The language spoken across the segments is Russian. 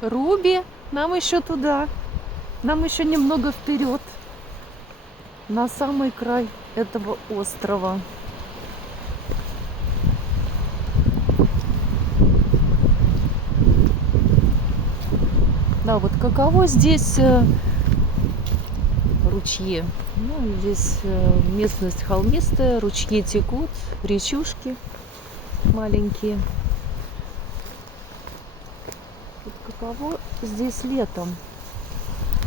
Руби, нам еще туда. Нам еще немного вперед. На самый край этого острова. Да, вот каково здесь ручьи. Ну, здесь местность холмистая, ручьи текут, речушки маленькие. Вот каково здесь летом.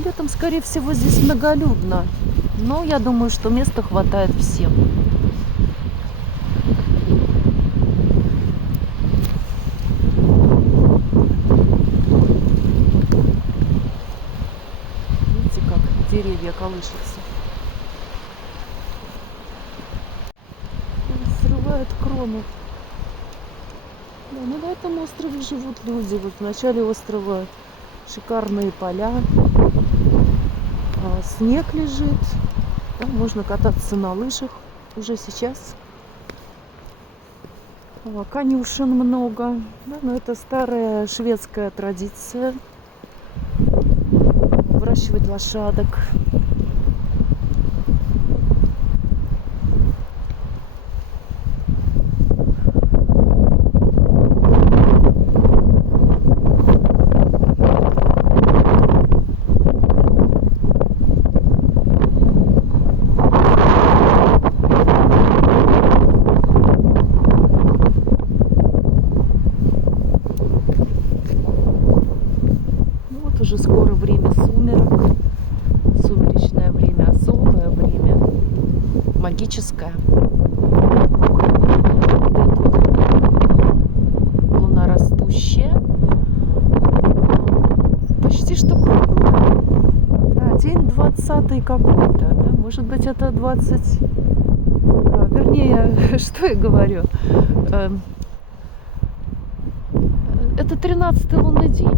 Летом, скорее всего, здесь многолюдно. Но я думаю, что места хватает всем. Видите, как деревья колышутся. Срывают крону. Да, ну на этом острове живут люди. Вот в начале острова шикарные поля. Снег лежит. Да, можно кататься на лыжах уже сейчас. Конюшен много. Да, но это старая шведская традиция. Выращивать лошадок. Уже скоро время сумерок. Сумеречное время, особое время, магическое. Луна растущая. Почти что круглая. Да, день 20-й какой-то. Да? Может быть, это 20... вернее, что я говорю? Это 13-й лунный день.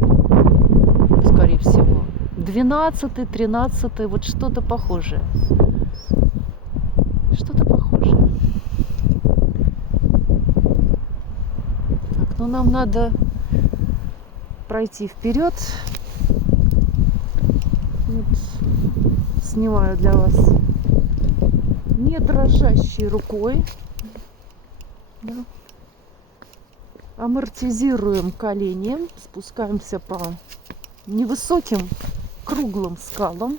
Скорее всего. 12-й, 13-й, вот что-то похожее. Что-то похожее. Так, ну нам надо пройти вперед. Вот, снимаю для вас не дрожащей рукой. Да. Амортизируем колени, спускаемся по невысоким круглым скалам.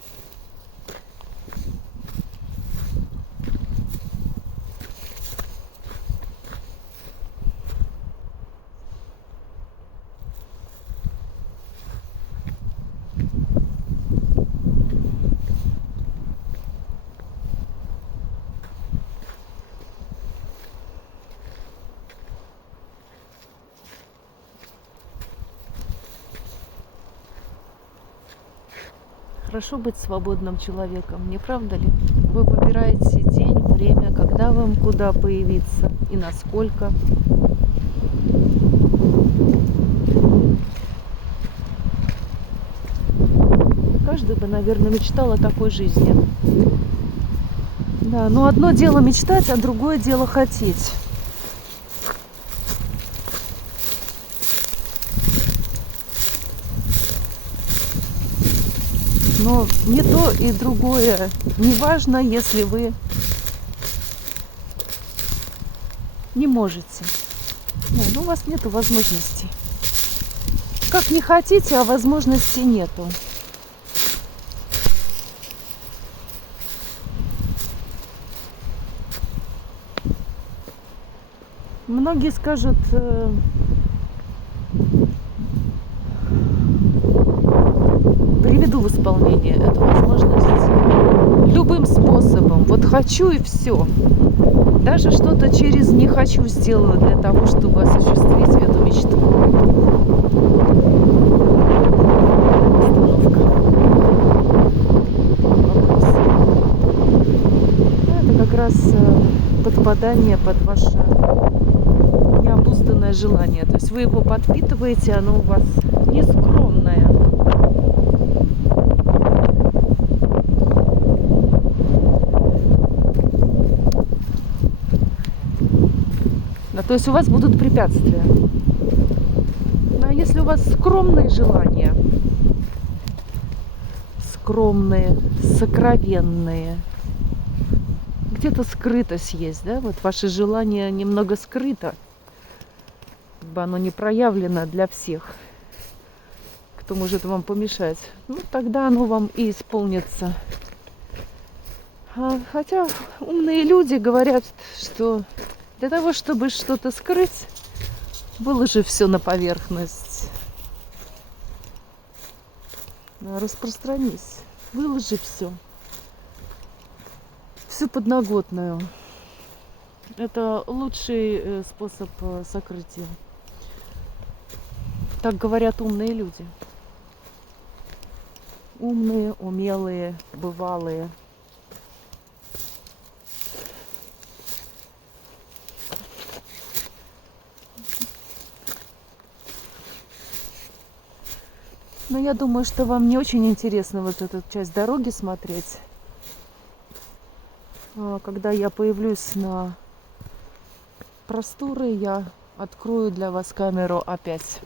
Хорошо быть свободным человеком, не правда ли? Вы выбираете день, время, когда вам куда появиться и насколько. Каждый бы, наверное, мечтал о такой жизни. Да, но одно дело мечтать, а другое дело хотеть. Но не то и другое не важно, если вы не можете. Ну, у вас нету возможностей. Как не хотите, а возможностей нету. Многие скажут, приведу в исполнение эту возможность любым способом. Вот хочу и все. Даже что-то через не хочу сделаю для того, чтобы осуществить эту мечту. Остановка. Вопрос. Это как раз подпадание под ваше необузданное желание. То есть вы его подпитываете, оно у вас нескромное. Да, то есть у вас будут препятствия. А если у вас скромные желания, скромные, сокровенные, где-то скрытость есть, да, вот ваше желание немного скрыто, как бы оно не проявлено для всех, кто может вам помешать, ну тогда оно вам и исполнится. Хотя умные люди говорят, что для того, чтобы что-то скрыть, выложи все на поверхность. Распространись, выложи все. Всю подноготную. Это лучший способ сокрытия. Так говорят умные люди. Умные, умелые, бывалые. Но я думаю, что вам не очень интересно вот эту часть дороги смотреть. Когда я появлюсь на просторы, я открою для вас камеру опять.